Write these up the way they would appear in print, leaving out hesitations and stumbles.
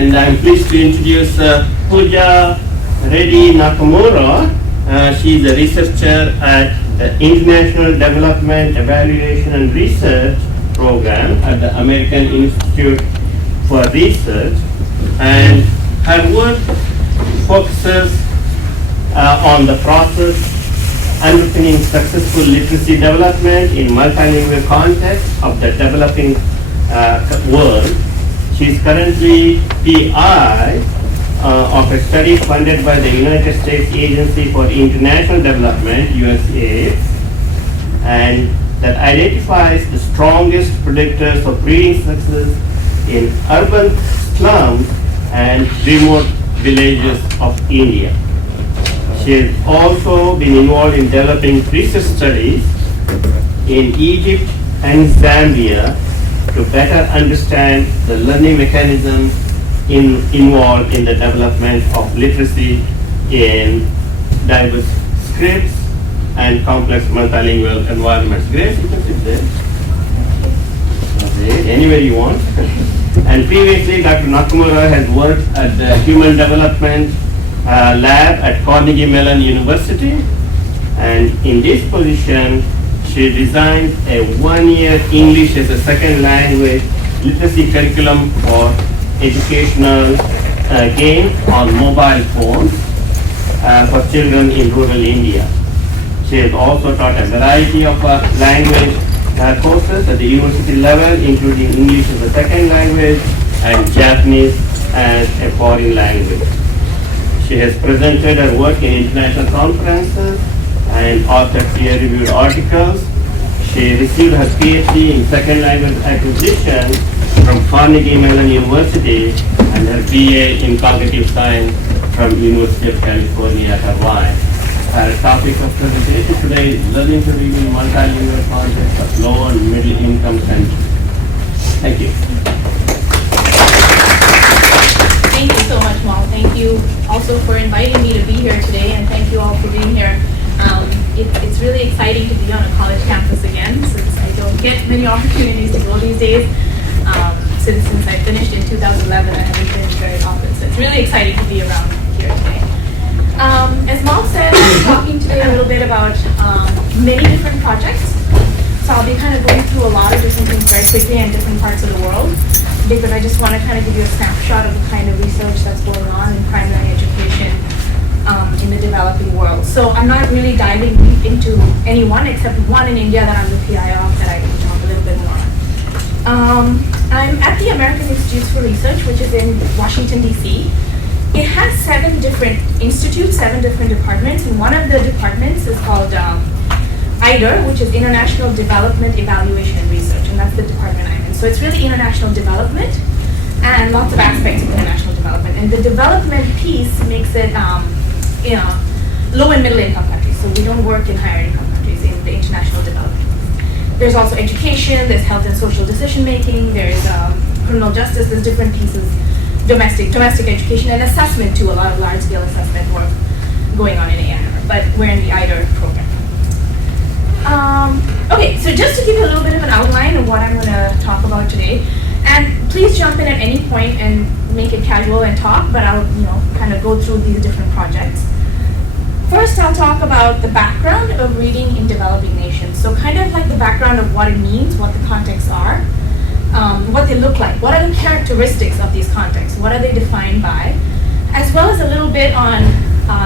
And I'm pleased to introduce Pooja Reddy Nakamura. She's a researcher at the International Development Evaluation and Research Program at the American Institute for Research. And her work focuses on the process underpinning successful literacy development in multilingual context of the developing world. She is currently PI of a study funded by the United States Agency for International Development, USAID, and that identifies the strongest predictors of reading success in urban slums and remote villages of India. She has also been involved in developing research studies in Egypt and Zambia to better understand the learning mechanisms involved in the development of literacy in diverse scripts and complex multilingual environments. Grace, you can sit there. Okay, anywhere you want. And previously, Dr. Nakamura has worked at the Human Development Lab at Carnegie Mellon University. And in this position, she designed a one-year English as a second language literacy curriculum for educational games on mobile phones for children in rural India. She has also taught a variety of language courses at the university level, including English as a second language and Japanese as a foreign language. She has presented her work in international conferences and authored peer-reviewed articles. She received her PhD in second language acquisition from Carnegie Mellon University and her BA in cognitive science from University of California, Hawaii. Our topic of presentation today is learning to read in multilingual context of low and middle income countries. Thank you. Thank you so much, Mal. Thank you also for inviting me to be here today, and thank you all for being here. It's really exciting to be on a college campus again, since I don't get many opportunities to go these days. Since I finished in 2011, I haven't been very often, so it's really exciting to be around here today. As Mal said, I'm talking today a little bit about many different projects. So I'll be kind of going through a lot of different things very quickly in different parts of the world, because I just want to kind of give you a snapshot of the kind of research that's going on in primary education in the developing world. So I'm not really diving deep into any one, except one in India that I'm the PI of that I can talk a little bit more on. I'm at the American Institutes for Research, which is in Washington, D.C. It has 7 different institutes, 7 different departments, and one of the departments is called IDER, which is International Development Evaluation and Research, and that's the department I'm in. So it's really international development and lots of aspects of international development. And the development piece makes it low and middle income countries. So we don't work in higher income countries in the international development. There's also education, there's health and social decision making, there's criminal justice, there's different pieces, domestic education, and assessment too, a lot of large scale assessment work going on in IDER, but we're in the IDER program. Okay, so just to give you a little bit of an outline of what I'm going to talk about today, and please jump in at any point and make it casual and talk, but I'll kind of go through these different projects. First, I'll talk about the background of reading in developing nations. So kind of like the background of what it means, what the contexts are, what they look like, what are the characteristics of these contexts, what are they defined by, as well as a little bit on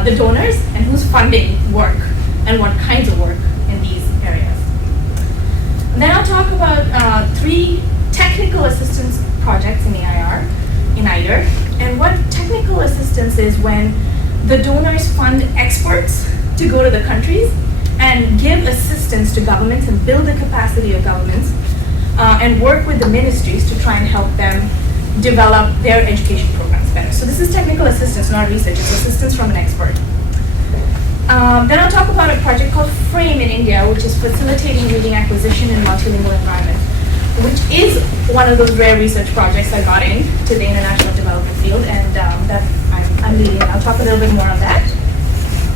the donors and who's funding work and what kinds of work in these areas. And then I'll talk about 3 technical assistance projects in IDER, and what technical assistance is when the donors fund experts to go to the countries and give assistance to governments and build the capacity of governments and work with the ministries to try and help them develop their education programs better. So this is technical assistance, not research. It's assistance from an expert. Then I'll talk about a project called FRAME in India, which is facilitating reading acquisition in multilingual environments, which is one of those rare research projects I got into the international development field, and that I'm leading. I'll talk a little bit more on that.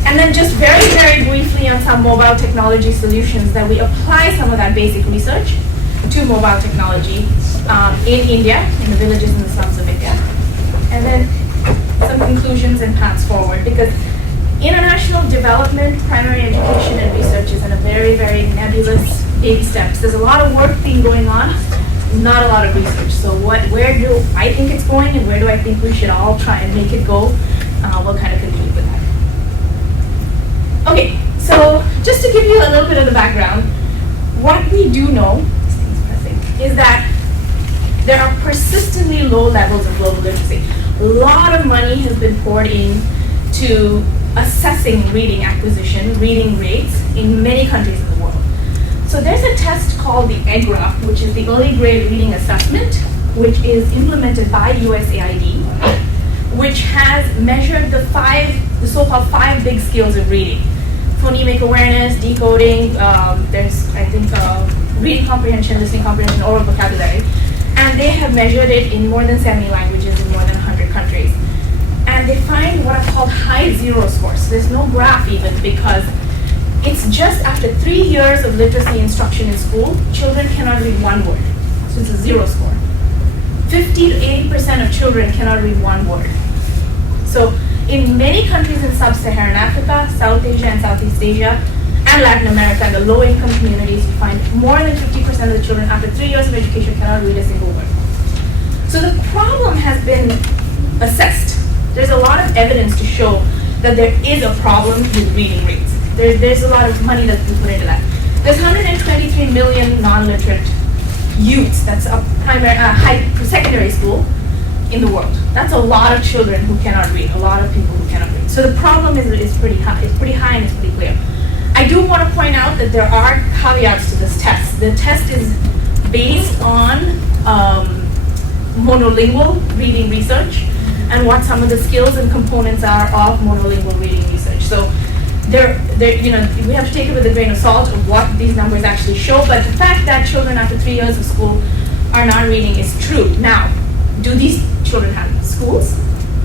And then just very, very briefly on some mobile technology solutions that we apply some of that basic research to mobile technology in India, in the villages and the slums of India. and then some conclusions and paths forward, because international development, primary education, and research is in a very, very nebulous baby steps. There's a lot of work being going on, not a lot of research. So where do I think it's going, and where do I think we should all try and make it go? We'll kind of conclude with that. Okay, so just to give you a little bit of the background, what we do know is that there are persistently low levels of global literacy. A lot of money has been poured in to assessing reading acquisition, reading rates in many countries in the world. So there's a test called the EGRA, which is the Early Grade Reading Assessment, which is implemented by USAID, which has measured the so-called five big skills of reading: phonemic awareness, decoding, there's, I think, reading comprehension, listening comprehension, oral vocabulary. And they have measured it in more than 70 languages in more than 100 countries. And they find what are called high zero scores. So there's no graph even, because it's just after 3 years of literacy instruction in school, children cannot read one word. So it's a zero score. 50 to 80% of children cannot read one word. So in many countries in sub-Saharan Africa, South Asia and Southeast Asia, and Latin America, and the low-income communities, you find more than 50% of the children after 3 years of education cannot read a single word. So the problem has been assessed. There's a lot of evidence to show that there is a problem with reading rates. There's a lot of money that's been put into that. There's 123 million non-literate youths, that's a secondary school in the world. That's a lot of children who cannot read, a lot of people who cannot read. So the problem is pretty high. It's pretty high and it's pretty clear. I do want to point out that there are caveats to this test. The test is based on monolingual reading research and what some of the skills and components are of monolingual reading research. So we have to take it with a grain of salt of what these numbers actually show, but the fact that children after 3 years of school are not reading is true. Now, do these children have schools?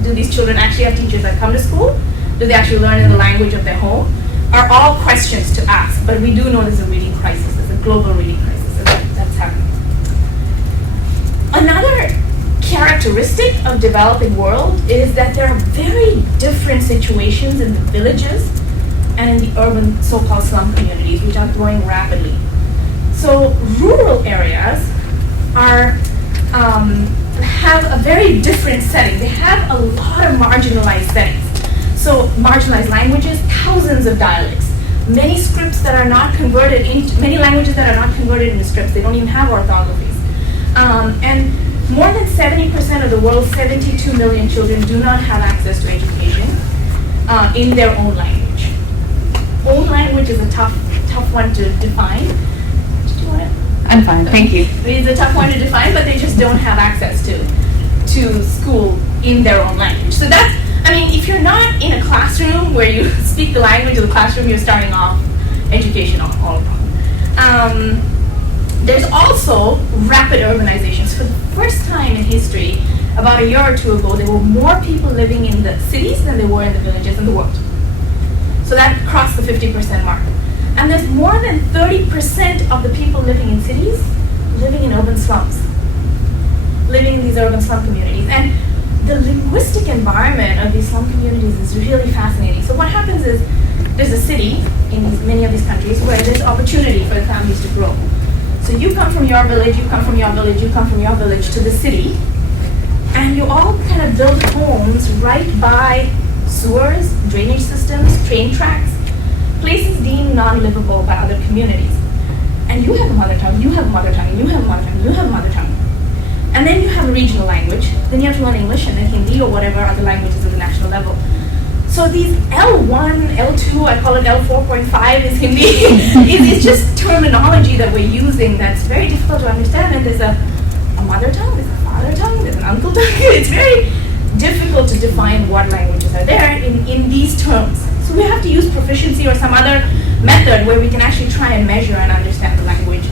Do these children actually have teachers that come to school? Do they actually learn in the language of their home? Are all questions to ask, but we do know there's a reading crisis, there's a global reading crisis, and that's happening. Another characteristic of developing world is that there are very different situations in the villages and in the urban so-called slum communities, which are growing rapidly. So rural areas have a very different setting. They have a lot of marginalized settings. So marginalized languages, thousands of dialects, many scripts that are not converted into, many languages that are not converted into scripts. They don't even have orthographies. And more than 70% of the world's 72 million children do not have access to education in their own language. Own language is a tough one to define. Did you want to? I'm fine, thank you. It's a tough one to define, but they just don't have access to school in their own language. So that's, if you're not in a classroom where you speak the language of the classroom, you're starting off education all wrong. There's also rapid urbanizations. For the first time in history, about a year or two ago, there were more people living in the cities than there were in the villages in the world. So that crossed the 50% mark. And there's more than 30% of the people living in cities living in urban slums, living in these urban slum communities. And the linguistic environment of these slum communities is really fascinating. So what happens is there's a city in many of these countries where there's opportunity for the families to grow. So you come from your village, you come from your village, you come from your village to the city, and you all kind of build homes right by sewers, drainage systems, train tracks, places deemed non-livable by other communities. And you have a mother tongue, you have a mother tongue, you have a mother tongue, you have a mother tongue. And then you have a regional language, then you have to learn English and then Hindi or whatever other languages at the national level. So these L1, L2, I call it L4.5 is Hindi. It's just terminology that we're using that's very difficult to understand. And there's a mother tongue, there's a father tongue, there's an uncle tongue. It's very difficult to define what languages are there in these terms. So we have to use proficiency or some other method where we can actually try and measure and understand the language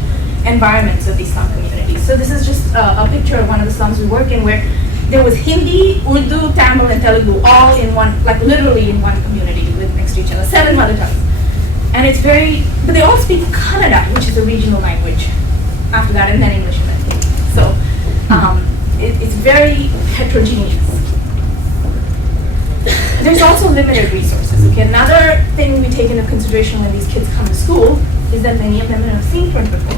environments of these slum communities. So this is just a picture of one of the slums we work in where there was Hindi, Urdu, Tamil, and Telugu all in one, like literally in one community with next to each other, 7 mother tongues. And it's but they all speak Kannada, which is a regional language after that, and then English and then Hindi. So it's very heterogeneous. There's also limited resources. Okay, another thing we take into consideration when these kids come to school is that many of them have seen print before.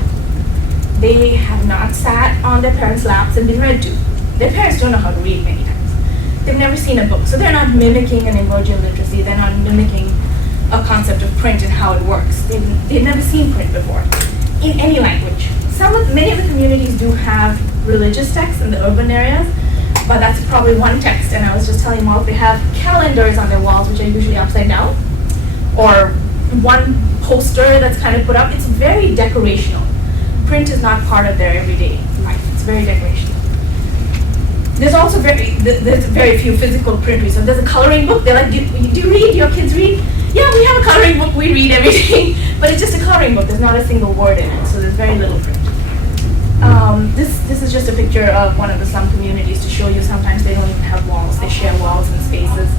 They have not sat on their parents' laps and been read to. Their parents don't know how to read many times. They've never seen a book, so they're not mimicking an emergent literacy. They're not mimicking a concept of print and how it works. They've never seen print before in any language. Many of the communities do have religious texts in the urban areas, but that's probably one text. And I was just telling Mark, they have calendars on their walls, which are usually upside down, or one poster that's kind of put up. It's very decorational. Print is not part of their everyday life. It's very decorational. There's also very few physical print resources. There's a coloring book. They're like, do you read? Your kids read? Yeah, we have a coloring book. We read everything, but it's just a coloring book. There's not a single word in it, so there's very little print. This is just a picture of one of the slum communities to show you sometimes they don't even have walls. They share walls and spaces.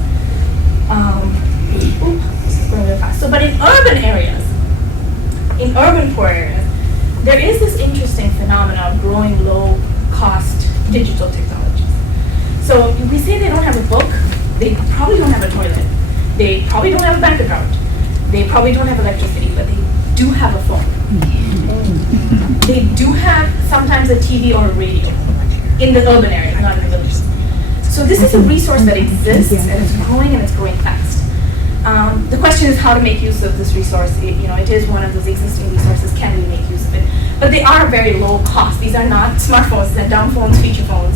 This is going real fast. So, but in urban areas, in urban poor areas, there is this interesting phenomenon of growing low-cost digital technologies. So we say they don't have a book, they probably don't have a toilet, they probably don't have a bank account, they probably don't have electricity, but they do have a phone. They do have sometimes a TV or a radio in the urban areas, not in the villages. So this is a resource that exists and it's growing fast. The question is how to make use of this resource. It is one of those existing resources. Can we make use of it? But they are very low cost. These are not smartphones, they're dumb phones, feature phones.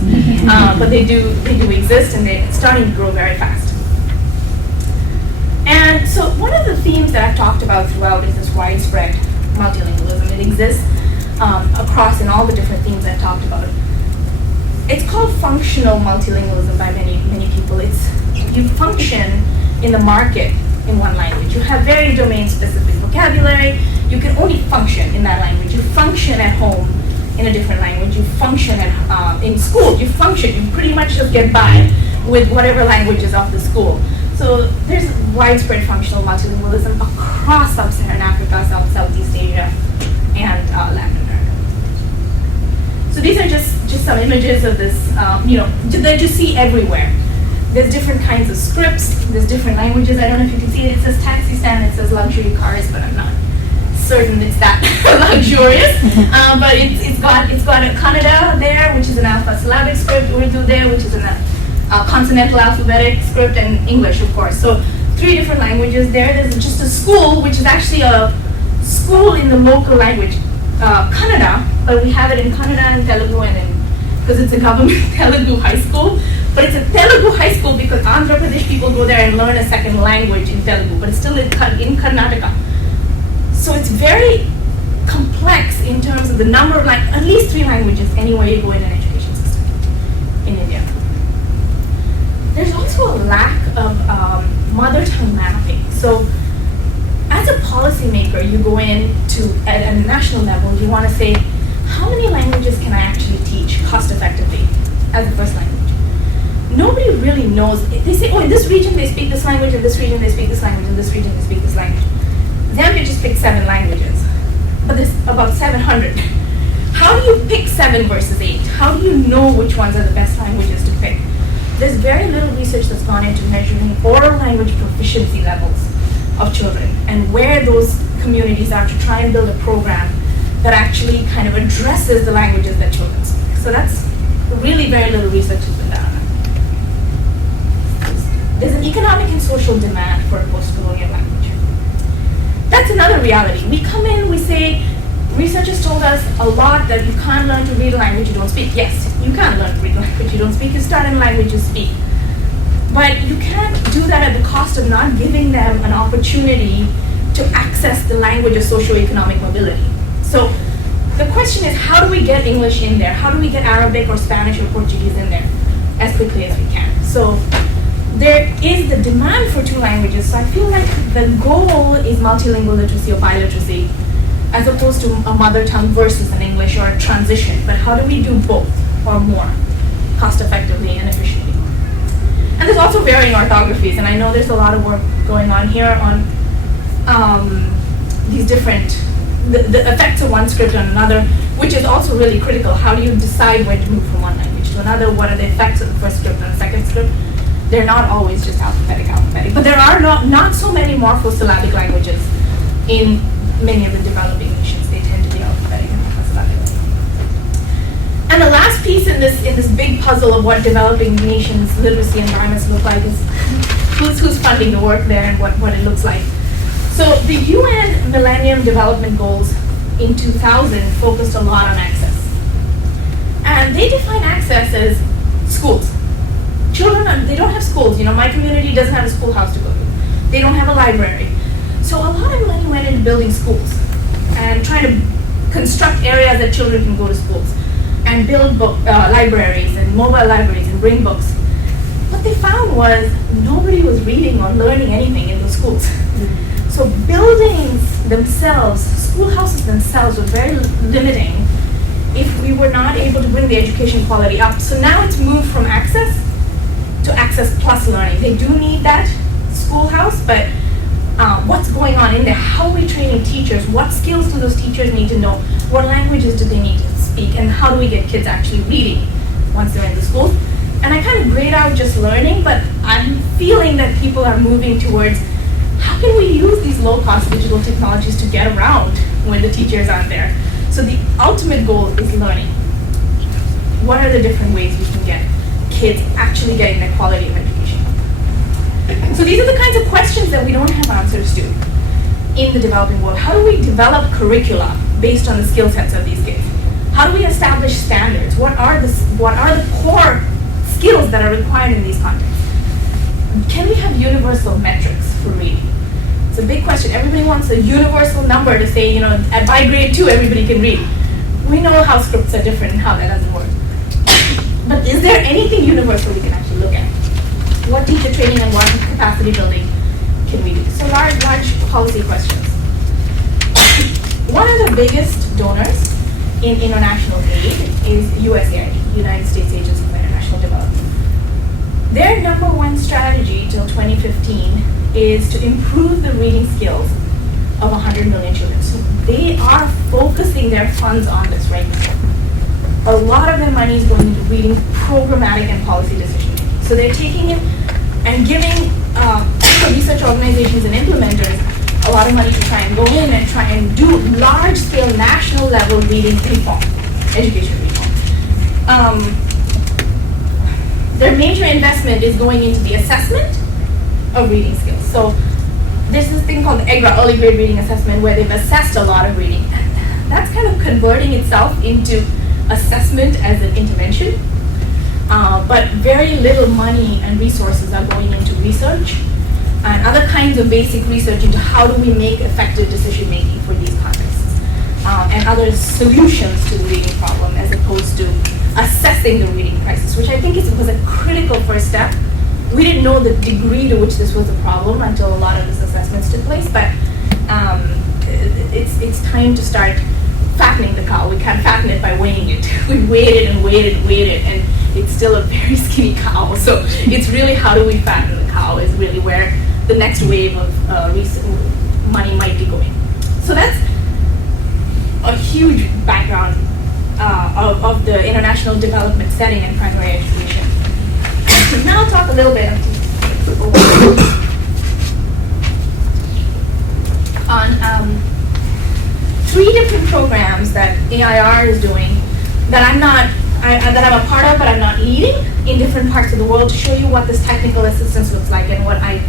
But they do exist, and they're starting to grow very fast. And so one of the themes that I've talked about throughout is this widespread multilingualism. It exists across in all the different themes I've talked about. It's called functional multilingualism by many people. You function in the market in one language. You have very domain-specific vocabulary. You can only function in that language. You function at home in a different language. You function in school. You pretty much just get by with whatever language is of the school. So there's widespread functional multilingualism across Sub-Saharan Africa, Southeast Asia, and Latin America. So these are just some images of this, that you see everywhere. There's different kinds of scripts, there's different languages. I don't know if you can see it. It says taxi stand, it says luxury cars, but I'm not certain it's that luxurious. But it's got a Kannada there, which is an alpha-syllabic script, Urdu there, which is a consonantal alphabetic script, and English, of course. So 3 different languages there. There's just a school, which is actually a school in the local language, Kannada, but we have it in Kannada and Telugu because it's a government Telugu high school. But it's a Telugu high school because Andhra Pradesh people go there and learn a second language in Telugu, but it's still in Karnataka. So it's very complex in terms of the number of, at least 3 languages anywhere you go in an education system in India. There's also a lack of mother tongue mapping. So as a policymaker, you go in at a national level, you want to say, how many languages can I actually teach cost effectively as a first language? Nobody really knows. They say, in this region they speak this language, in this region they speak this language, in this region they speak this language. Zambia just picked 7 languages, but there's about 700. How do you pick 7 versus 8? How do you know which ones are the best languages to pick? There's very little research that's gone into measuring oral language proficiency levels of children and where those communities are to try and build a program that actually kind of addresses the languages that children speak. So that's really very little research has been done on that. There's an economic and social demand for a post-colonial language. That's another reality. We come in, we say, researchers told us a lot that you can't learn to read a language you don't speak. Yes, you can learn to read a language you don't speak. You start in a language you speak. But you can't do that at the cost of not giving them an opportunity to access the language of socioeconomic mobility. So the question is, how do we get English in there? How do we get Arabic or Spanish or Portuguese in there as quickly as we can? So there is the demand for 2 languages. So I feel like the goal is multilingual literacy or biliteracy, as opposed to a mother tongue versus an English or a transition. But how do we do both or more cost effectively and efficiently? And there's also varying orthographies, and I know there's a lot of work going on here on these different, the effects of one script on another, which is also really critical. How do you decide when to move from one language to another? What are the effects of the first script and the second script? They're not always just alphabetic. But there are not so many morphosyllabic languages in many of the developing nations. They tend to be alphabetic and morphosyllabic. And the last piece in this big puzzle of what developing nations' literacy environments look like is who's funding the work there and what it looks like. So the UN Millennium Development Goals in 2000 focused a lot on access. And they define access as schools. Children, they don't have schools. My community doesn't have a schoolhouse to go to. They don't have a library. So a lot of money went into building schools and trying to construct areas that children can go to schools and build libraries and mobile libraries and bring books. What they found was nobody was reading or learning anything in those schools. Mm-hmm. So buildings themselves, schoolhouses themselves were very limiting if we were not able to bring the education quality up. So now it's moved from access to access plus learning. They do need that schoolhouse, but what's going on in there? How are we training teachers? What skills do those teachers need to know? What languages do they need to speak? And how do we get kids actually reading once they're in the schools? And I kind of grade out just learning, but I'm feeling that people are moving towards how can we use these low-cost digital technologies to get around when the teachers aren't there? So the ultimate goal is learning. What are the different ways we can get kids actually getting the quality of education? So these are the kinds of questions that we don't have answers to in the developing world. How do we develop curricula based on the skill sets of these kids? How do we establish standards? What are the core skills that are required in these contexts? Can we have universal metrics for reading? It's a big question. Everybody wants a universal number to say, by grade 2, everybody can read. We know how scripts are different and how that doesn't work. But is there anything universal we can actually look at? What teacher training and what capacity building can we do? So large policy questions. One of the biggest donors in international aid is USAID, United States Agency for International Development. Their number one strategy till 2015 is to improve the reading skills of 100 million children. So they are focusing their funds on this right now. A lot of their money is going into reading, programmatic and policy decision making. So they're taking it and giving research organizations and implementers a lot of money to try and go in and try and do large-scale, national-level reading reform, education reform. Their major investment is going into the assessment of reading skills. So there's this thing called the EGRA, Early Grade Reading Assessment, where they've assessed a lot of reading. And that's kind of converting itself into assessment as an intervention. But very little money and resources are going into research and other kinds of basic research into how do we make effective decision making for these contexts and other solutions to the reading problem as opposed to assessing the reading crisis, which I think was a critical first step. We didn't know the degree to which this was a problem until a lot of these assessments took place, but it's time to start fattening the cow. We can't fatten it by weighing it. We weighed it and weighed it and weighed it, and it's still a very skinny cow. So it's really how do we fatten the cow is really where the next wave of money might be going. So that's a huge background of the international development setting in primary education. Now I'll talk a little bit on 3 different programs that AIR is doing that I'm a part of, but I'm not leading in different parts of the world to show you what this technical assistance looks like and what I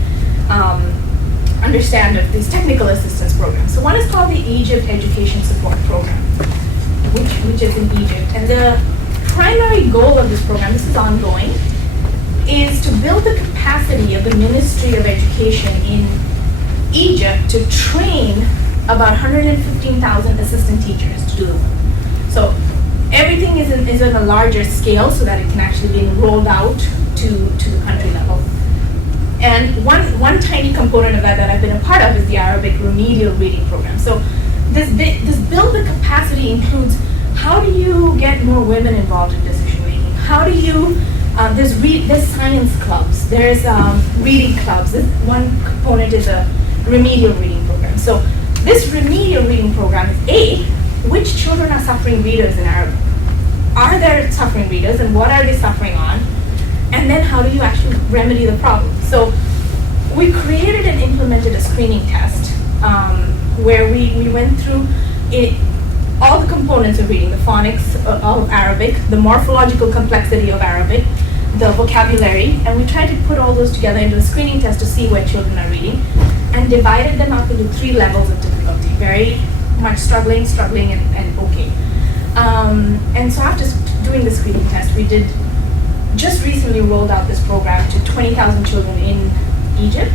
understand of these technical assistance programs. So one is called the Egypt Education Support Program, which is in Egypt. And the primary goal of this program, this is ongoing, is to build the capacity of the Ministry of Education in Egypt to train about 115,000 assistant teachers to do the work. So everything is in a larger scale so that it can actually be rolled out to the country level. And one tiny component of that I've been a part of is the Arabic remedial reading program. So this build the capacity includes how do you get more women involved in decision making? How do you there's science clubs, there's reading clubs. This one component is a remedial reading program. So this remedial reading program is which children are suffering readers in Arabic? Are there suffering readers and what are they suffering on? And then how do you actually remedy the problem? So we created and implemented a screening test where we went through all the components of reading, the phonics of Arabic, the morphological complexity of Arabic, the vocabulary, and we tried to put all those together into a screening test to see where children are reading, and divided them up into 3 levels of difficulty: very much struggling, and okay. And so after doing the screening test, we just recently rolled out this program to 20,000 children in Egypt,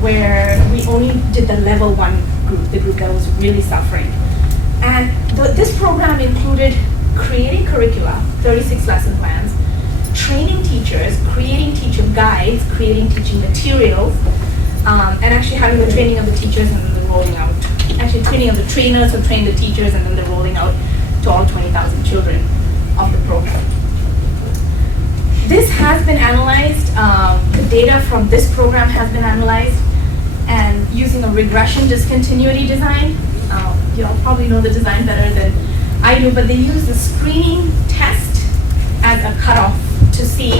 where we only did the level 1 group, the group that was really suffering. And this program included creating curricula, 36 lesson plans, training teachers, creating teacher guides, creating teaching materials, and actually having the training of the teachers and then the rolling out. Actually training of the trainers who train the teachers, and then the rolling out to all 20,000 children of the program. This has been analyzed, the data from this program has been analyzed, and using a regression discontinuity design. You all probably know the design better than I do, but they use the screening test as a cutoff to see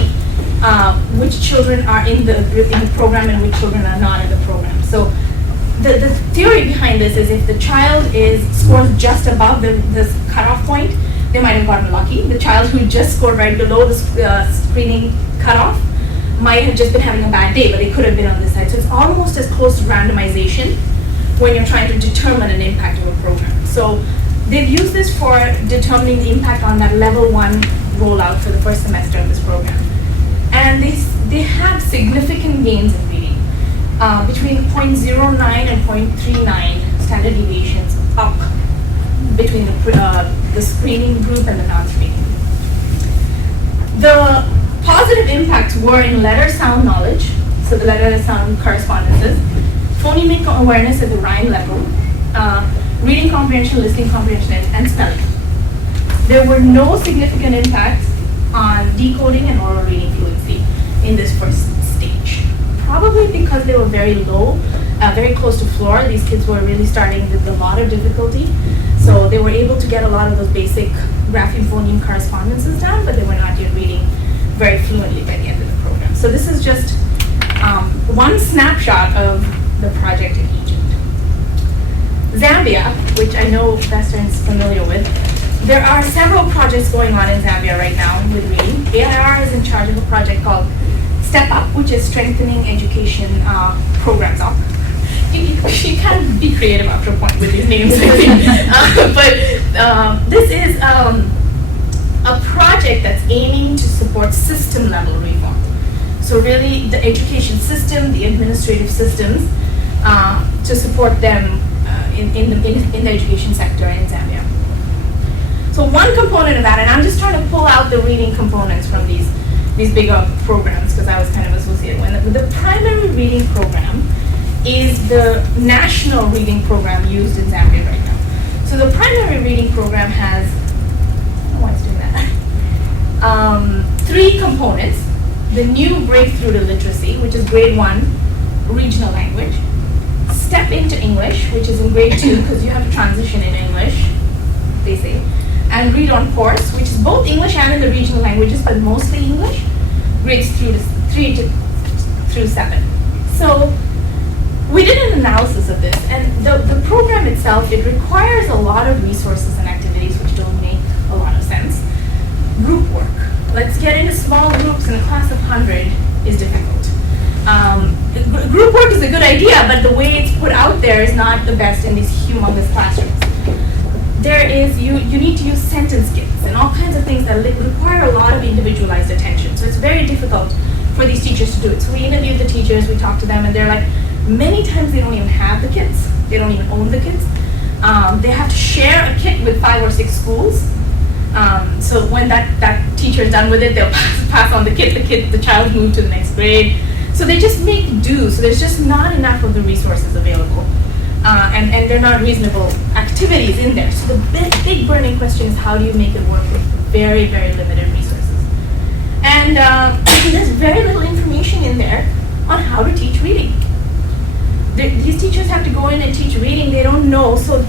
which children are in the program and which children are not in the program. So the theory behind this is if the child scores just above this cutoff point, they might have gotten lucky. The child who just scored right below the screening cutoff might have just been having a bad day, but they could have been on this side. So it's almost as close to randomization when you're trying to determine an impact of a program. So they've used this for determining the impact on that level 1 rollout for the first semester of this program. And they have significant gains in reading, between 0.09 and 0.39 standard deviations up between the screening group and the non-screening. The positive impacts were in letter sound knowledge, so the letter sound correspondences, phonemic awareness at the rhyme level, reading comprehension, listening comprehension, and spelling. There were no significant impacts on decoding and oral reading fluency in this first stage. Probably because they were very low, very close to floor. These kids were really starting with a lot of difficulty. So they were able to get a lot of those basic grapheme phoneme correspondences down, but they were not yet reading very fluently by the end of the program. So this is just one snapshot of the project in Egypt. Zambia, which I know Western is familiar with, there are several projects going on in Zambia right now with reading. IDER is in charge of a project called Step Up, which is strengthening education programs up. You can be creative after a point with these names, but this is a project that's aiming to support system-level reform. So really, the education system, the administrative systems, to support them in the education sector in Zambia. So one component of that, and I'm just trying to pull out the reading components from these bigger programs because I was kind of associated with the primary reading program is the national reading program used in Zambia right now. So the primary reading program has, I don't know why it's doing that, 3 components. The new Breakthrough to Literacy, which is grade 1, regional language. Step into English, which is in grade 2, because you have to transition in English, they say. And Read on Course, which is both English and in the regional languages, but mostly English, grades 3 through 7. So we did an analysis of this, and the program itself, it requires a lot of resources and activities which don't make a lot of sense. Group work. Let's get into small groups in a class of 100 is difficult. Group work is a good idea, but the way it's put out there is not the best in these humongous classrooms. There is, you need to use sentence kits and all kinds of things that require a lot of individualized attention. So it's very difficult for these teachers to do it. So we interviewed the teachers, we talked to them, and they're like, many times they don't even have the kits. They don't even own the kits. They have to share a kit with 5 or 6 schools. So when that teacher is done with it, they'll pass on the kit, the child moved to the next grade. So they just make do. So there's just not enough of the resources available. And they're not reasonable activities in there. So the big burning question is how do you make it work with very, very limited resources? And there's very little information in there on how to teach reading. These teachers have to go in and teach reading. They don't know. So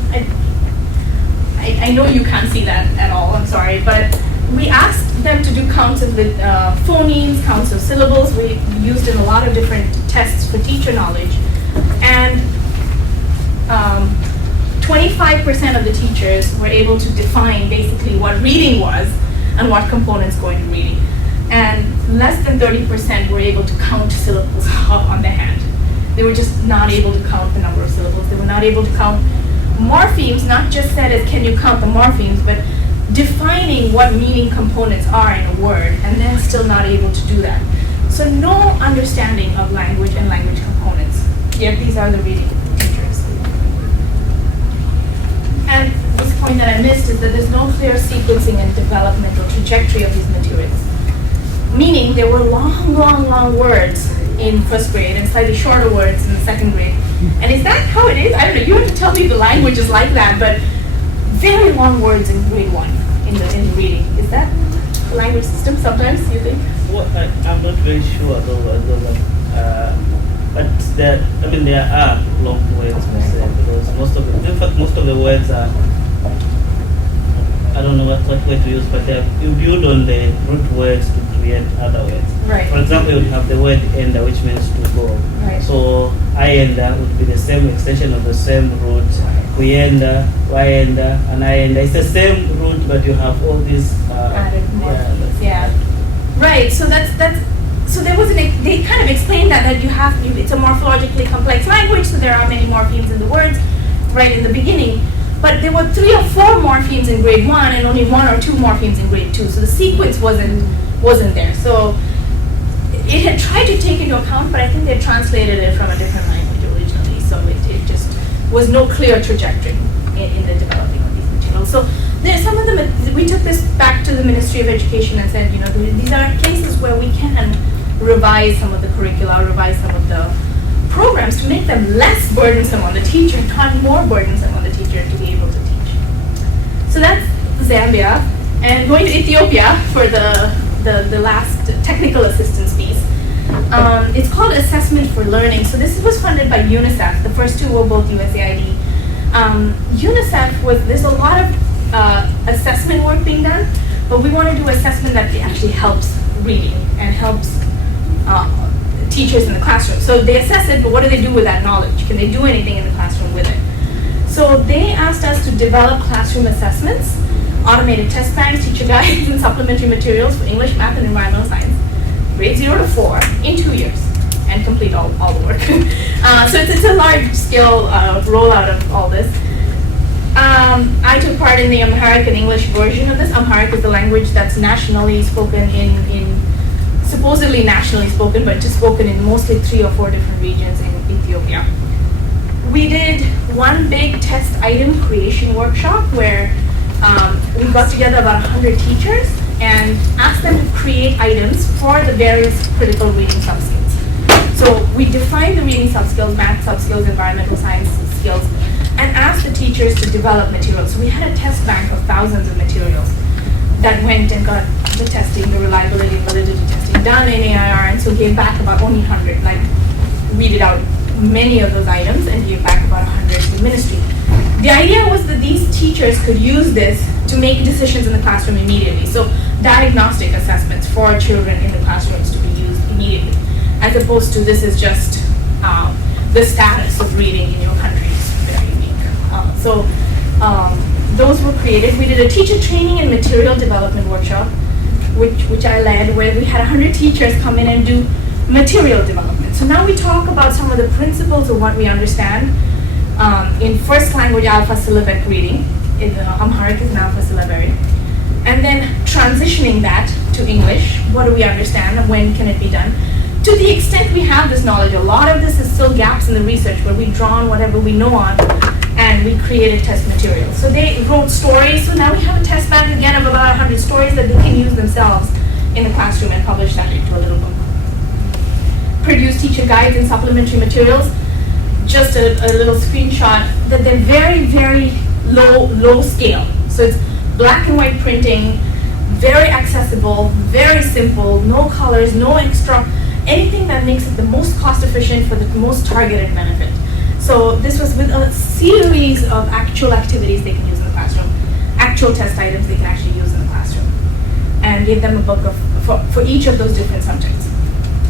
I know you can't see that at all. I'm sorry. But we asked them to do counts of phonemes, counts of syllables. We used in a lot of different tests for teacher knowledge. And 25% of the teachers were able to define basically what reading was and what components go into reading. And less than 30% were able to count syllables on their hand. They were just not able to count the number of syllables. They were not able to count morphemes, not just said as can you count the morphemes, but defining what meaning components are in a word, and then still not able to do that. So no understanding of language and language components, yet these are the reading teachers. And this point that I missed is that there's no clear sequencing and developmental trajectory of these materials. Meaning there were long words in first grade and slightly shorter words in the second grade. And is that how it is? I don't know, you have to tell me the language is like that, but very long words in grade 1 in the reading. Is that the language system sometimes, you think? Well, I'm not very sure though, but there are long words per se, because most of the words are, I don't know what word to use, but they build on the root words to create other words. Right. For example, you would have the word ender, which means to go. Right. So iender would be the same extension of the same root. Kuyenda, yenda, and ienda. It's the same root, but you have all these added morphemes. Yeah. Right. So so there was they kind of explained that you have it's a morphologically complex language, so there are many morphemes in the words right in the beginning. But there were 3 or 4 morphemes in grade 1 and only 1 or 2 morphemes in grade 2. So the sequence wasn't there. So it had tried to take into account, but I think they translated it from a different language originally. So it just was no clear trajectory in the developing of these materials. So there's some of them, we took this back to the Ministry of Education and said, these are cases where we can revise some of the curricula, revise some of the programs to make them less burdensome on the teacher, not more burdensome on the teacher to be able to teach. So that's Zambia. And going to Ethiopia for the last technical assistance piece. It's called Assessment for Learning. So this was funded by UNICEF. The first 2 were both USAID. UNICEF there's a lot of assessment work being done, but we want to do assessment that actually helps reading and helps teachers in the classroom. So they assess it, but what do they do with that knowledge? Can they do anything in the classroom with it? So they asked us to develop classroom assessments, automated test banks, teacher guides, and supplementary materials for English, math, and environmental science, grade 0 to 4, in 2 years, and complete all the work. So it's a large-scale rollout of all this. I took part in the Amharic and English version of this. Amharic is the language that's nationally spoken supposedly nationally spoken, but just spoken in mostly 3 or 4 different regions in Ethiopia. We did one big test item creation workshop where we got together about 100 teachers and asked them to create items for the various critical reading subskills. So we defined the reading subskills, math subskills, environmental science skills, and asked the teachers to develop materials. So we had a test bank of thousands of materials that went and got the testing, the reliability and validity testing done in AIR, and so gave back about only 100, like weeded out many of those items and gave back about 100 to the ministry. The idea was that these teachers could use this to make decisions in the classroom immediately. So diagnostic assessments for children in the classrooms to be used immediately, as opposed to this is just the status of reading in your country is very unique. Those were created. We did a teacher training and material development workshop, which I led, where we had 100 teachers come in and do material development. So now we talk about some of the principles of what we understand in first language alpha-syllabic reading. Amharic is an alpha-syllabary. And then transitioning that to English. What do we understand and when can it be done? To the extent we have this knowledge, a lot of this is still gaps in the research where we've drawn whatever we know on and we created test materials. So they wrote stories, so now we have a test bank again of about 100 stories that they can use themselves in the classroom and publish that into a little book. Produce teacher guides and supplementary materials. Just a little screenshot that they're very, very low scale. So it's black and white printing, very accessible, very simple, no colors, no extra, anything that makes it the most cost efficient for the most targeted benefit. So this was with a series of actual activities they can use in the classroom, actual test items they can actually use in the classroom. and gave them a book for each of those different subjects.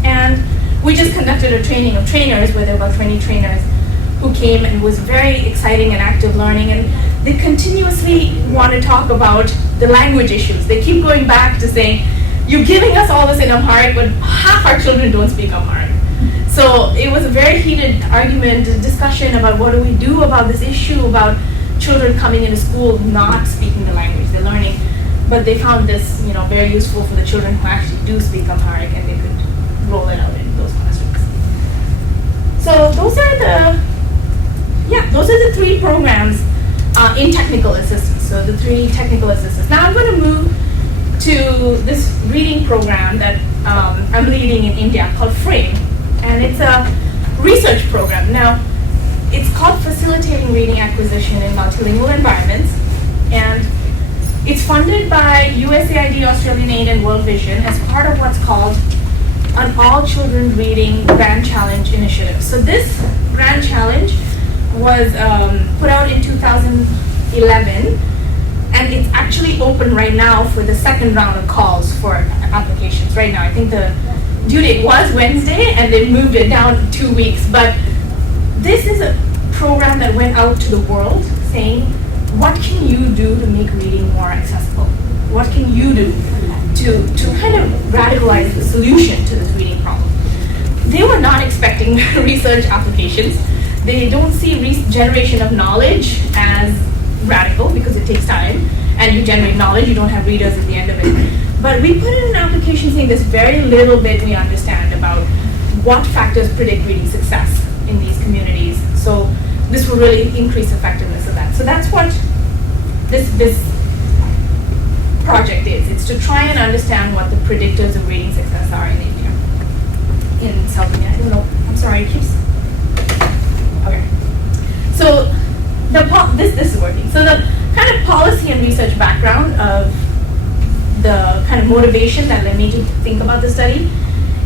And we just conducted a training of trainers, where there were about 20 trainers who came, and it was very exciting and active learning, and they continuously want to talk about the language issues. They keep going back to saying, you're giving us all this in Amharic, but half our children don't speak Amharic. So it was a very heated argument, discussion about what do we do about this issue about children coming into school not speaking the language they're learning. But they found this, very useful for the children who actually do speak Amharic, and they could roll it out in those classrooms. So those are the three programs in technical assistance. So the three technical assistance. Now I'm going to move to this reading program that I'm leading in India called FRAME, and it's a research program. Now, it's called Facilitating Reading Acquisition in Multilingual Environments, and it's funded by USAID, Australian Aid, and World Vision as part of what's called an All Children Reading Grand Challenge initiative. So this Grand Challenge was put out in 2011, and it's actually open right now for the second round of calls for applications right now. I think the due date was Wednesday, and they moved it down 2 weeks. But this is a program that went out to the world saying, what can you do to make reading more accessible? What can you do to kind of radicalize the solution to this reading problem? They were not expecting research applications. They don't see generation of knowledge as radical, because it takes time, and you generate knowledge, you don't have readers at the end of it. But we put in an application saying there's very little bit we understand about what factors predict reading success in these communities. So this will really increase effectiveness of that. So that's what this project is. It's to try and understand what the predictors of reading success are in India, in South India. I don't know. I'm sorry. It keeps. Okay. So this is working. So the kind of policy and research background of the kind of motivation that led me to think about the study.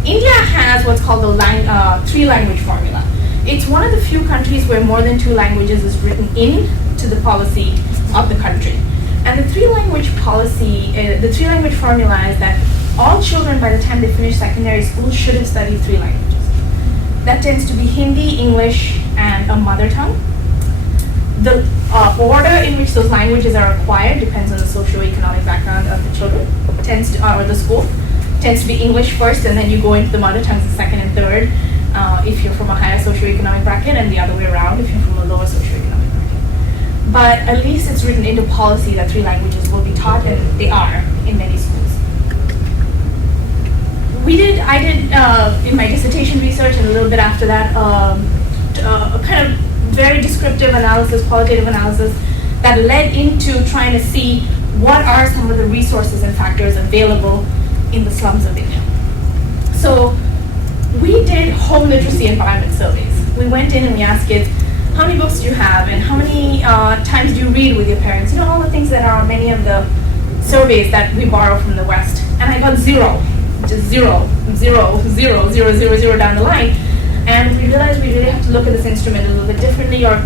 India has what's called the three-language formula. It's one of the few countries where more than 2 languages is written into the policy of the country. And the three-language policy, the three-language formula is that all children, by the time they finish secondary school, should have studied 3 languages. That tends to be Hindi, English, and a mother tongue. The order in which those languages are acquired depends on the socioeconomic background of the children, or the school. Tends to be English first, and then you go into the mother tongues the second and third, if you're from a higher socioeconomic bracket, and the other way around if you're from a lower socioeconomic bracket. But at least it's written into policy that 3 languages will be taught, and they are in many schools. I did in my dissertation research, and a little bit after that, a kind of very descriptive analysis, qualitative analysis, that led into trying to see what are some of the resources and factors available in the slums of India. So we did home literacy environment surveys. We went in and we asked kids, how many books do you have, and how many times do you read with your parents? All the things that are on many of the surveys that we borrow from the West. And I got 0, just 0, 0, 0, 0, 0, 0 down the line. And we realized we really have to look at this instrument a little bit differently, or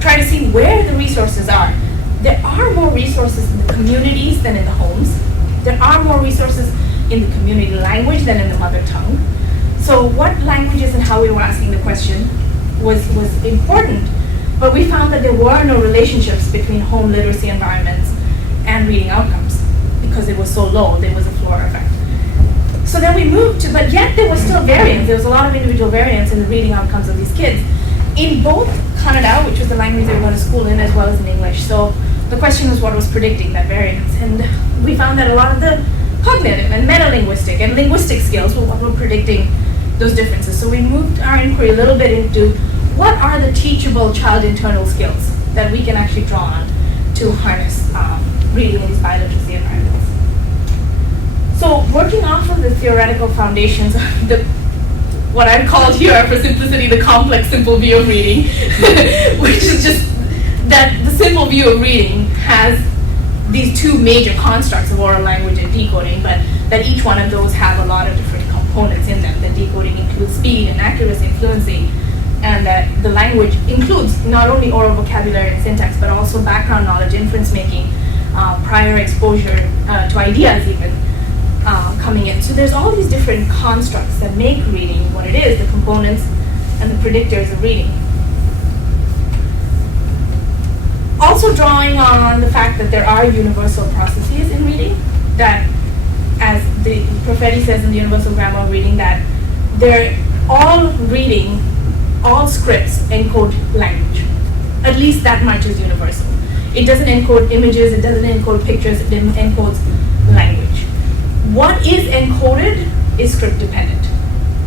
try to see where the resources are. There are more resources in the communities than in the homes. There are more resources in the community language than in the mother tongue. So what languages and how we were asking the question was important, but we found that there were no relationships between home literacy environments and reading outcomes because it was so low. There was a floor effect. So then we moved to, but yet there was still variance. There was a lot of individual variance in the reading outcomes of these kids in both Kannada, which was the language they were going to school in, as well as in English. So the question was what was predicting that variance. And we found that a lot of the cognitive and metalinguistic and linguistic skills were what were predicting those differences. So we moved our inquiry a little bit into what are the teachable child internal skills that we can actually draw on to harness reading in these biliteracy environments. So working off of the theoretical foundations, what I've called here for simplicity, the complex simple view of reading, which is just that the simple view of reading has these 2 major constructs of oral language and decoding, but that each one of those have a lot of different components in them. The decoding includes speed and accuracy and fluency, and that the language includes not only oral vocabulary and syntax, but also background knowledge, inference making, prior exposure to ideas even. coming in. So there's all these different constructs that make reading what it is, the components and the predictors of reading. Also drawing on the fact that there are universal processes in reading, that as the Profetti says in the Universal Grammar of Reading, that they're all reading, all scripts encode language. At least that much is universal. It doesn't encode images, it doesn't encode pictures, it encodes language. What is encoded is script dependent.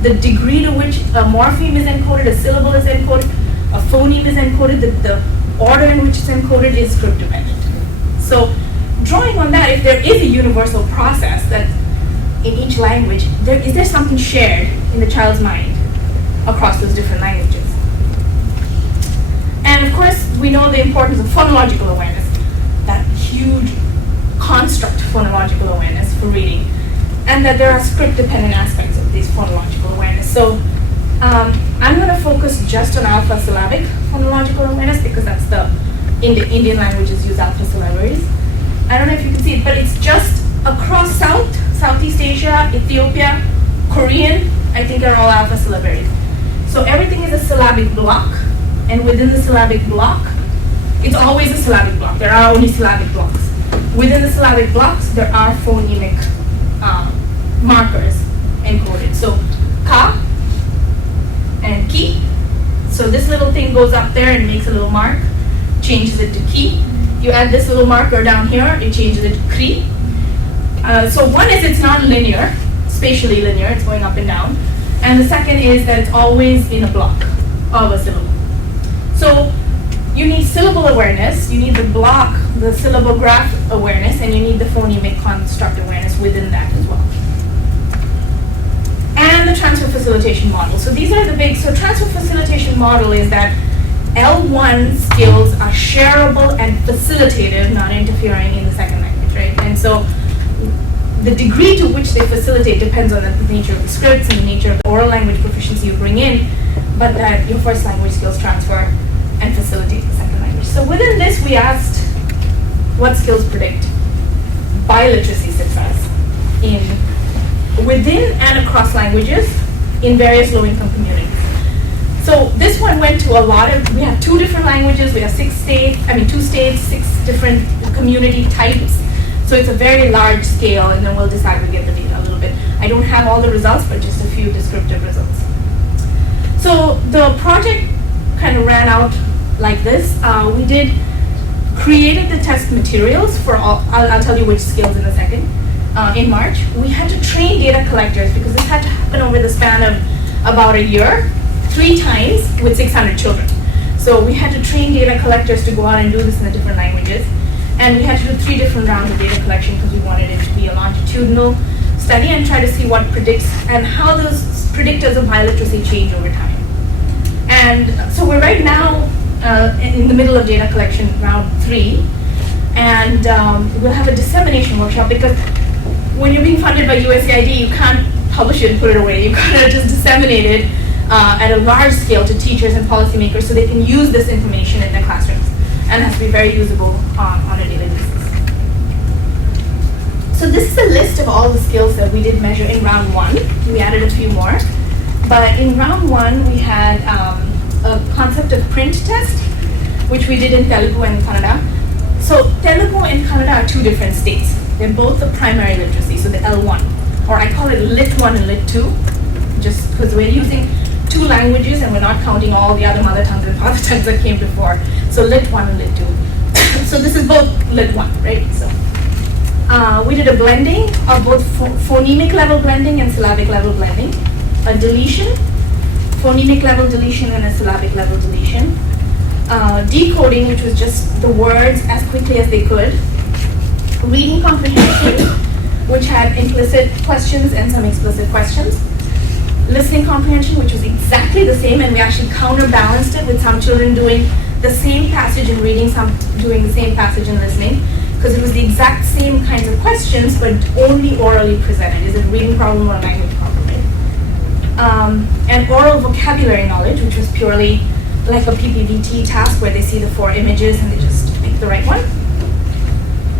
The degree to which a morpheme is encoded, a syllable is encoded, a phoneme is encoded, the order in which it's encoded is script dependent. So drawing on that, if there is a universal process that in each language, is there something shared in the child's mind across those different languages? And of course, we know the importance of phonological awareness, that huge construct phonological awareness for reading, and that there are script-dependent aspects of this phonological awareness. So I'm going to focus just on alpha-syllabic phonological awareness because that's in the Indian languages use alpha-syllabaries. I don't know if you can see it, but it's just across Southeast Asia, Ethiopia, Korean, I think are all alpha-syllabaries. So everything is a syllabic block, and within the syllabic block, it's always a syllabic block. There are only syllabic blocks. Within the syllabic blocks, there are phonemic markers encoded. So ka and ki. So this little thing goes up there and makes a little mark, changes it to ki. You add this little marker down here, it changes it to kri. So one is it's not linear, spatially linear, it's going up and down. And the second is that it's always in a block of a syllable. So you need syllable awareness, you need the block, the syllable graph awareness, and you need the phonemic construct awareness within that as well. And the transfer facilitation model. So these are the big, so transfer facilitation model is that L1 skills are shareable and facilitative, not interfering in the second language, right? And so the degree to which they facilitate depends on the nature of the scripts and the nature of the oral language proficiency you bring in, but that your first language skills transfer and facilitate the second language. So within this, we asked what skills predict biliteracy success within and across languages in various low-income communities. So this one went to we have 2 different languages, we have 2 states, 6 different community types. So it's a very large scale, and then we'll disaggregate the data a little bit. I don't have all the results, but just a few descriptive results. So the project kind of ran out like this. We created the test materials for all, I'll tell you which skills in a second, in March. We had to train data collectors because this had to happen over the span of about a year, 3 times with 600 children. So we had to train data collectors to go out and do this in the different languages. And we had to do 3 different rounds of data collection because we wanted it to be a longitudinal study and try to see what predicts and how those predictors of biliteracy change over time. And so we're right now in the middle of data collection, round 3, and we'll have a dissemination workshop because when you're being funded by USAID, you can't publish it and put it away. You gotta just disseminate it at a large scale to teachers and policymakers so they can use this information in their classrooms, and has to be very usable on a daily basis. So this is a list of all the skills that we did measure in round 1. We added a few more. But in round 1, we had a concept of print test, which we did in Telugu and Kannada. So Telugu and Kannada are 2 different states. They're both the primary literacy, so the L1, or I call it Lit 1 and Lit 2, just because we're using 2 languages and we're not counting all the other mother tongues and father tongues that came before. So Lit 1 and Lit 2. So this is both Lit 1, right? So we did a blending of both phonemic level blending and syllabic level blending, a deletion, phonemic level deletion and a syllabic level deletion, decoding, which was just the words as quickly as they could, reading comprehension, which had implicit questions and some explicit questions, listening comprehension, which was exactly the same, and we actually counterbalanced it with some children doing the same passage in reading, some doing the same passage in listening, because it was the exact same kinds of questions, but only orally presented. Is it a reading problem or a language problem, right? And oral vocabulary knowledge, which was purely like a PPVT task where they see the 4 images and they just pick the right one.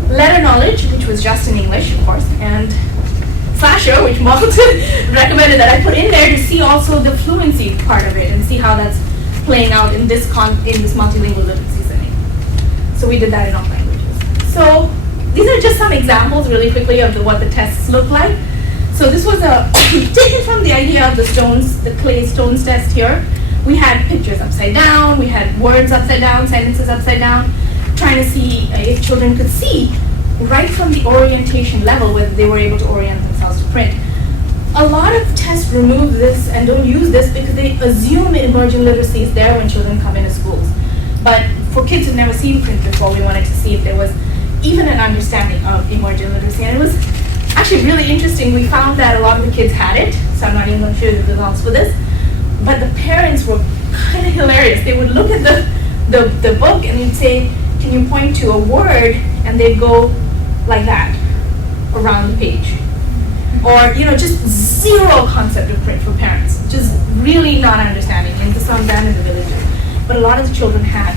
Letter knowledge, which was just in English, of course, and slasher, which Malt recommended that I put in there to see also the fluency part of it and see how that's playing out in this multilingual literacy setting. So we did that in all languages. So these are just some examples really quickly of what the tests look like. So this was taken from the idea of the stones, the clay stones test here. We had pictures upside down, we had words upside down, sentences upside down, trying to see if children could see right from the orientation level whether they were able to orient themselves to print. A lot of tests remove this and don't use this because they assume emerging literacy is there when children come into schools. But for kids who've never seen print before, we wanted to see if there was even an understanding of emerging literacy. And it was actually really interesting. We found that a lot of the kids had it, so I'm not even going to show you the results for this. But the parents were kind of hilarious. They would look at the book and you'd say, can you point to a word? And they'd go like that around the page. Or, just zero concept of print for parents. Just really not understanding. And this on them in the villages. But a lot of the children had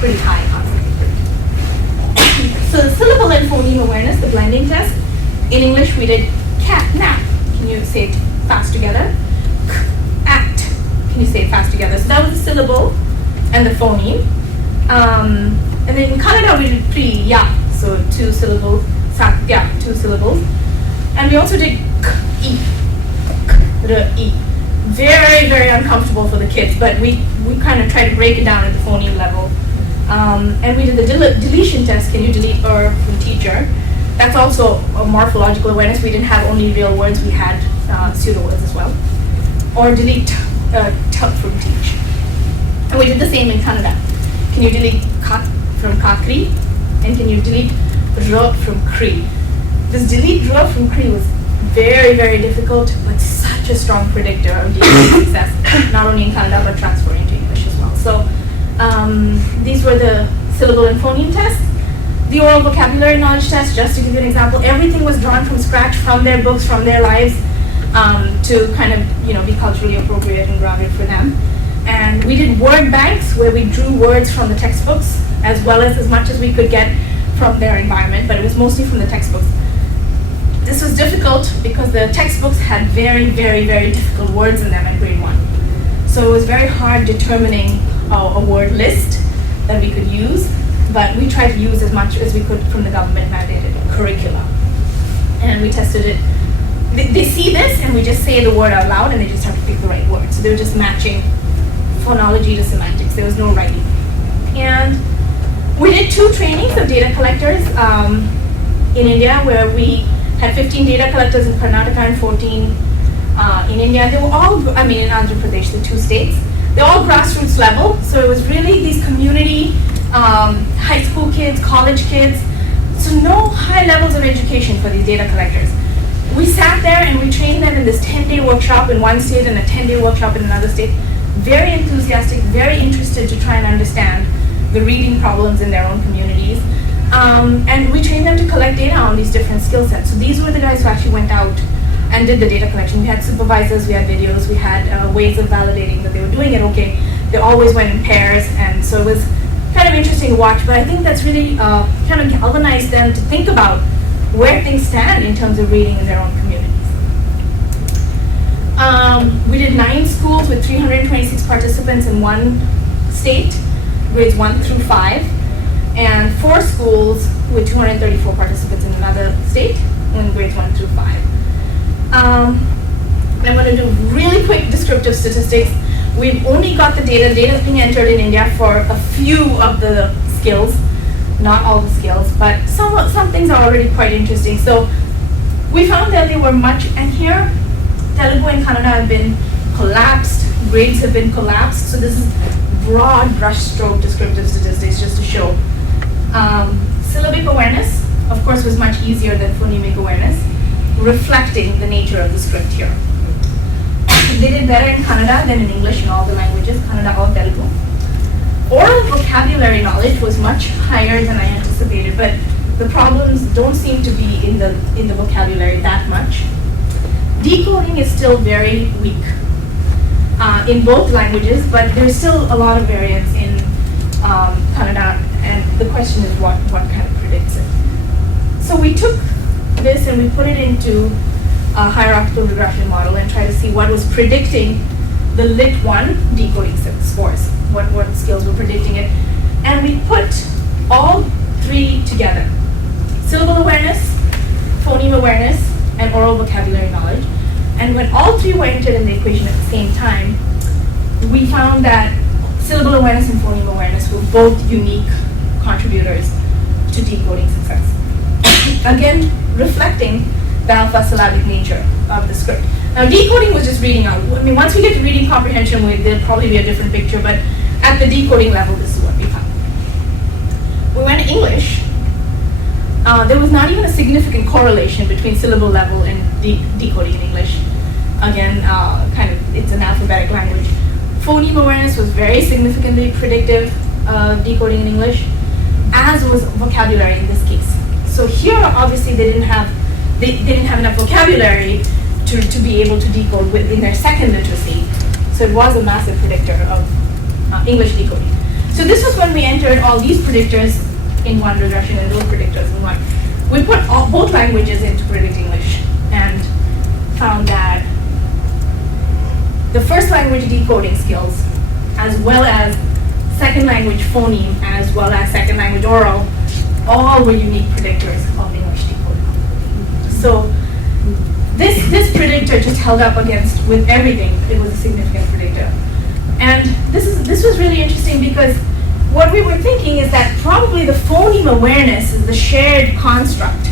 pretty high concept of print. So the syllable and phoneme awareness, the blending test. In English, we did cat, nap. Can you say it fast together? Act. Can you say it fast together? So that was the syllable and the phoneme. And then in Kannada, we did pri, ya. So 2 syllables, satya, 2 syllables. And we also did k, e, k, r, e. Very, very uncomfortable for the kids, but we kind of tried to break it down at the phoneme level. And we did the deletion test. Can you delete or from teacher? That's also a morphological awareness. We didn't have only real words, we had pseudo words as well. Or delete t from teach. And we did the same in Kannada. Can you delete kat from kakri? And can you delete r from kri? This delete r from kri was very, very difficult, but such a strong predictor of DSE success, not only in Kannada, but transferring into English as well. So these were the syllable and phoneme tests. The oral vocabulary knowledge test, just to give you an example, everything was drawn from scratch, from their books, from their lives, to kind of be culturally appropriate and grounded for them. And we did word banks where we drew words from the textbooks as well as much as we could get from their environment, but it was mostly from the textbooks. This was difficult because the textbooks had very, very, very difficult words in them at grade 1. So it was very hard determining a word list that we could use, but we tried to use as much as we could from the government mandated curricula. And we tested it. They see this and we just say the word out loud and they just have to pick the right word. So they were just matching phonology to semantics. There was no writing. And we did 2 trainings of data collectors in India where we had 15 data collectors in Karnataka and 14 in India. They were all, in Andhra Pradesh, the 2 states. They're all grassroots level. So it was really these community, high school kids, college kids. So no high levels of education for these data collectors. We sat there and we trained them in this 10-day workshop in one state and a 10-day workshop in another state. Very enthusiastic, very interested to try and understand the reading problems in their own communities. And we trained them to collect data on these different skill sets. So these were the guys who actually went out and did the data collection. We had supervisors, we had videos, we had ways of validating that they were doing it okay. They always went in pairs, and so it was kind of interesting to watch, but I think that's really kind of galvanized them to think about where things stand in terms of reading in their own communities. We did 9 schools with 326 participants in one state, grades 1 through 5, and 4 schools with 234 participants in another state, in grades 1 through 5. I'm going to do really quick descriptive statistics. We've only got the data. Data is being entered in India for a few of the skills, not all the skills, but some things are already quite interesting. So we found that they were much, and here Telugu and Kannada have been collapsed, grades have been collapsed. So this is broad brushstroke descriptive statistics just to show. Syllabic awareness, of course, was much easier than phonemic awareness, reflecting the nature of the script here. They did better in Kannada than in English in all the languages, Kannada or Telugu. Oral vocabulary knowledge was much higher than I anticipated, but the problems don't seem to be in the vocabulary that much. Decoding is still very weak in both languages, but there's still a lot of variance in Kannada, and the question is what kind of predicts it. So we took this and we put it into hierarchical regression model and try to see what was predicting the Lit 1 decoding scores, what skills were predicting it. And we put all three together: syllable awareness, phoneme awareness, and oral vocabulary knowledge. And when all three were entered in the equation at the same time, we found that syllable awareness and phoneme awareness were both unique contributors to decoding success. Again, reflecting the alpha-syllabic nature of the script. Now, decoding was just reading out. I mean, once we get to reading comprehension, there'll probably be a different picture, but at the decoding level, this is what we found. We went to English. There was not even a significant correlation between syllable level and decoding in English. Again, it's an alphabetic language. Phoneme awareness was very significantly predictive of decoding in English, as was vocabulary in this case. So here, obviously, they didn't have enough vocabulary to be able to decode within their second literacy. So it was a massive predictor of English decoding. So this was when we entered all these predictors in one regression and those predictors in one. We put both languages into predict English and found that the first language decoding skills, as well as second language phoneme, as well as second language oral, all were unique predictors of English decoding. So this predictor just held up with everything. It was a significant predictor. And this was really interesting because what we were thinking is that probably the phoneme awareness is the shared construct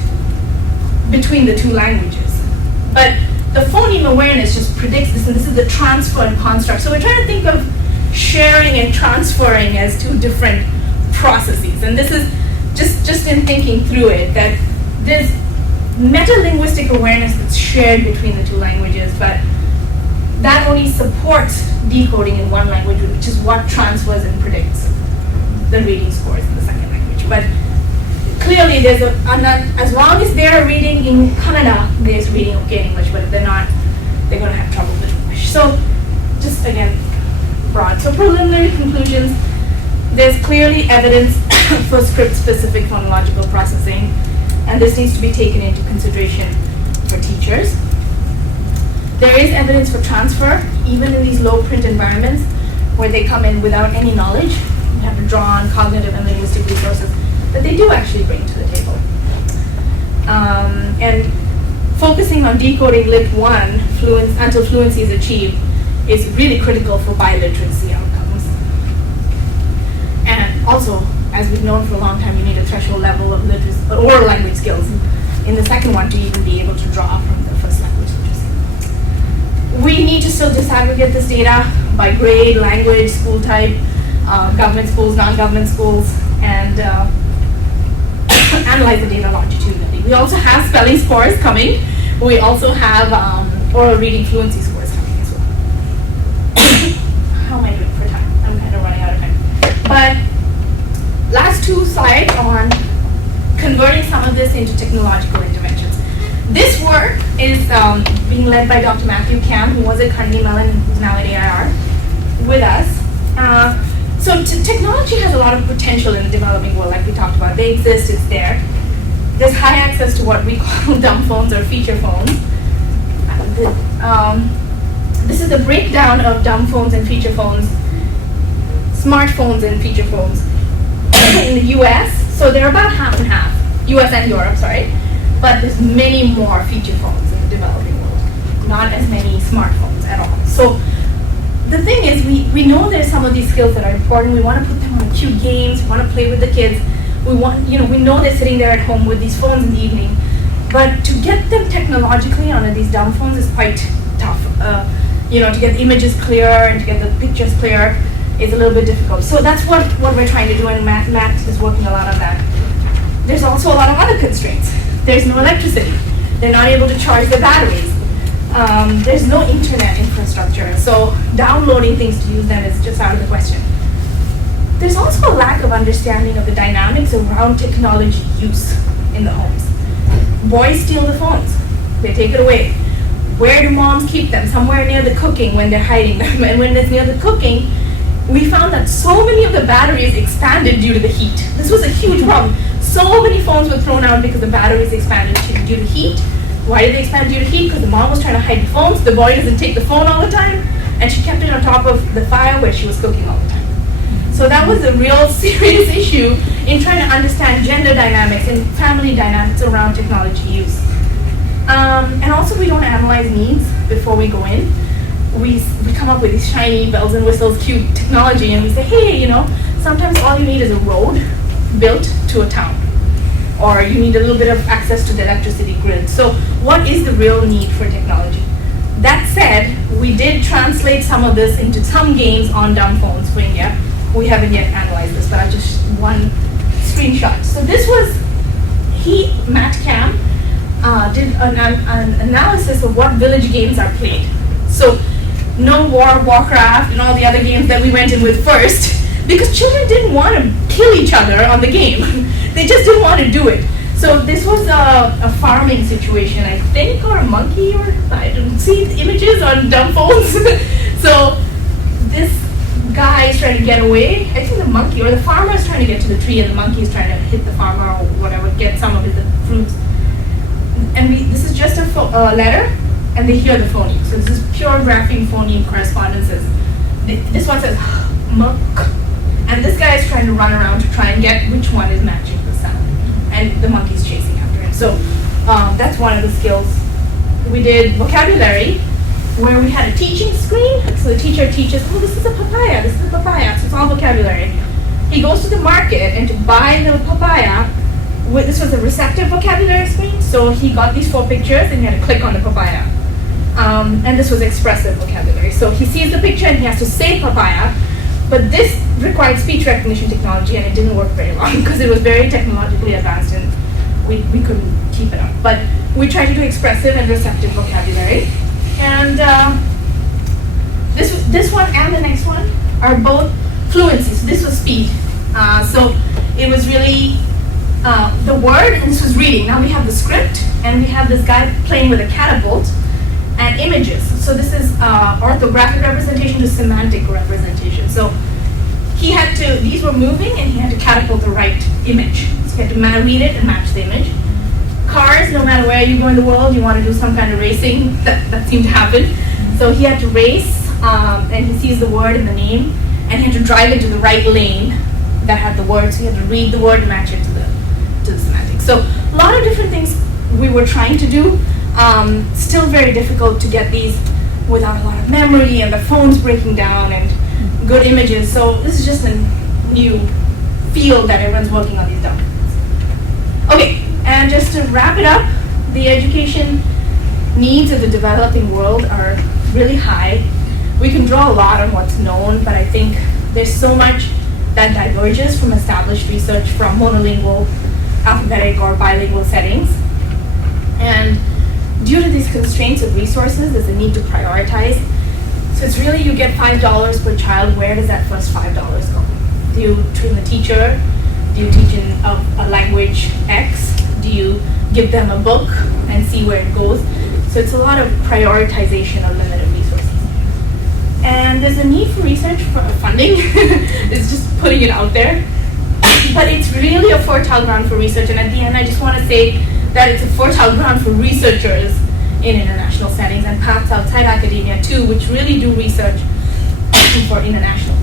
between the two languages. But the phoneme awareness just predicts this, and this is the transferred construct. So we're trying to think of sharing and transferring as two different processes. And this is just in thinking through it, that there's meta-linguistic awareness that's shared between the two languages, but that only supports decoding in one language, which is what transfers and predicts the reading scores in the second language. But clearly, as long as they're reading in Kannada, they're reading okay in English, but if they're not, they're going to have trouble with English. So just again, broad. So preliminary conclusions, there's clearly evidence for script-specific phonological processing, and this needs to be taken into consideration for teachers. There is evidence for transfer, even in these low-print environments where they come in without any knowledge. You have to draw on cognitive and linguistic resources that they do actually bring to the table. And focusing on decoding Lit 1 until fluency is achieved is really critical for biliteracy outcomes. And also, as we've known for a long time, you need a threshold level of oral language skills in the second one to even be able to draw from the first language literacy. We need to still disaggregate this data by grade, language, school type, government schools, non-government schools, and analyze the data longitudinally. We also have spelling scores coming. We also have oral reading fluency scores coming as well. How am I doing for time? I'm kind of running out of time. But last two slides on converting some of this into technological interventions. This work is being led by Dr. Matthew Kam, who was at Carnegie Mellon and who's now at IDER with us. So technology has a lot of potential in the developing world, like we talked about. They exist, it's there. There's high access to what we call dumb phones or feature phones. This is a breakdown of dumb phones and feature phones, smartphones and feature phones in the US. So they're about half and half, US and Europe, sorry. But there's many more feature phones in the developing world, not as many smartphones at all. So the thing is, we know there's some of these skills that are important. We want to put them on cute games. We want to play with the kids. We know they're sitting there at home with these phones in the evening. But to get them technologically on these dumb phones is quite tough. To get the images clear and to get the pictures clear is a little bit difficult. So that's what we're trying to do, and Matt is working a lot on that. There's also a lot of other constraints. There's no electricity. They're not able to charge their batteries. There's no internet infrastructure, so downloading things to use them is just out of the question. There's also a lack of understanding of the dynamics around technology use in the homes. Boys steal the phones. They take it away. Where do moms keep them? Somewhere near the cooking when they're hiding them. And when it's near the cooking, we found that so many of the batteries expanded due to the heat. This was a huge problem. So many phones were thrown out because the batteries expanded due to heat. Why did they expand due to heat? Because the mom was trying to hide the phones. The boy doesn't take the phone all the time, and she kept it on top of the fire where she was cooking all the time. So that was a real serious issue in trying to understand gender dynamics and family dynamics around technology use. And also, we don't analyze needs before we go in. We come up with these shiny bells and whistles, cute technology, and we say, hey, you know, sometimes all you need is a road built to a town, or you need a little bit of access to the electricity grid. So what is the real need for technology? That said, we did translate some of this into some games on dumb phones for India. We haven't yet analyzed this, but I just one screenshot. So this was, Matt Cam, did an analysis of what village games are played. So no Warcraft, and all the other games that we went in with first, because children didn't want to kill each other on the game. They just didn't want to do it. So this was a farming situation, I think, or a monkey, or I don't see the images on dumb phones. So this guy is trying to get away. I think the monkey, or the farmer is trying to get to the tree, and the monkey is trying to hit the farmer or whatever, get some of the fruits. And this is just a letter, and they hear the phoneme. So this is pure grapheme phoneme correspondences. This one says monk, and this guy is trying to run around to try and get which one is matching the sound, and the monkey's chasing after him. So that's one of the skills. We did vocabulary, where we had a teaching screen. So the teacher teaches, oh, this is a papaya, this is a papaya. So it's all vocabulary. He goes to the market, and to buy the papaya, this was a receptive vocabulary screen. So he got these 4 pictures, and he had to click on the papaya. And this was expressive vocabulary. So he sees the picture, and he has to say papaya. But this required speech recognition technology, and it didn't work very long because it was very technologically advanced, and we couldn't keep it up. But we tried to do expressive and receptive vocabulary. And this one and the next one are both fluency. So this was speed. So it was really the word, and this was reading. Now we have the script, and we have this guy playing with a catapult and images. So this is orthographic representation to semantic representation. So he had to, these were moving, and he had to catapult the right image. So he had to read it and match the image. Cars, no matter where you go in the world, you want to do some kind of racing, that seemed to happen. So he had to race, and he sees the word and the name, and he had to drive into the right lane that had the word. So he had to read the word and match it to the semantics. So a lot of different things we were trying to do. Still very difficult to get these without a lot of memory, and the phone's breaking down, and good images. So this is just a new field that everyone's working on these documents. Okay, and just to wrap it up, the education needs of the developing world are really high. We can draw a lot on what's known, but I think there's so much that diverges from established research from monolingual, alphabetic, or bilingual settings. And due to these constraints of resources, there's a need to prioritize. So it's really, you get $5 per child. Where does that first $5 go? Do you train the teacher? Do you teach in a language X? Do you give them a book and see where it goes? So it's a lot of prioritization of limited resources. And there's a need for research for funding. It's just putting it out there. But it's really a fertile ground for research. And at the end, I just want to say that it's a fertile ground for researchers in international settings and paths outside academia too, which really do research for international